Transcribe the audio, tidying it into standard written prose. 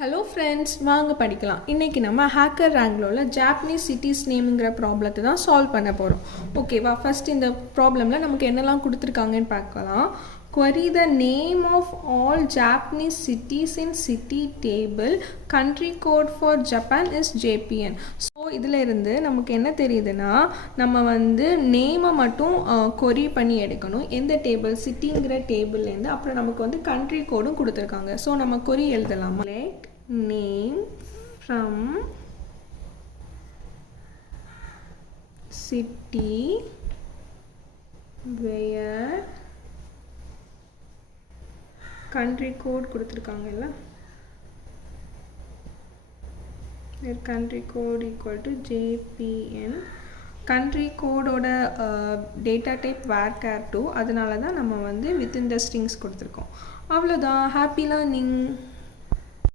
Hello friends, வாங்க படிக்கலாம். இன்றைக்கி நம்ம ஹேக்கர் ரேங்கில் உள்ள ஜாப்பனீஸ் சிட்டிஸ் நேமுங்கிற ப்ராப்ளத்தை தான் சால்வ் பண்ண போகிறோம். ஓகேவா? ஃபஸ்ட் இந்த ப்ராப்ளமில் நமக்கு என்னெல்லாம் கொடுத்துருக்காங்கன்னு பார்க்கலாம். Query the name of all Japanese cities in city table. Country code for Japan is JPN. So இதில் இருந்து நமக்கு என்ன தெரியுதுன்னா, நம்ம வந்து நேமை மட்டும் கொரி பண்ணி எடுக்கணும். எந்த டேபிள்? சிட்டிங்கிற டேபிள்லேருந்து. அப்புறம் நமக்கு வந்து கண்ட்ரி கோடும் கொடுத்துருக்காங்க. ஸோ நம்ம கொரி எழுதலாம். Select name from city where country code கொடுத்துருக்காங்கல்ல, country code equal to JPN. country கோடோட டேட்டா டைப் varchar2, அதனால தான் நம்ம வந்து within the strings கொடுத்துருக்கோம். அவ்வளோதான். Happy learning.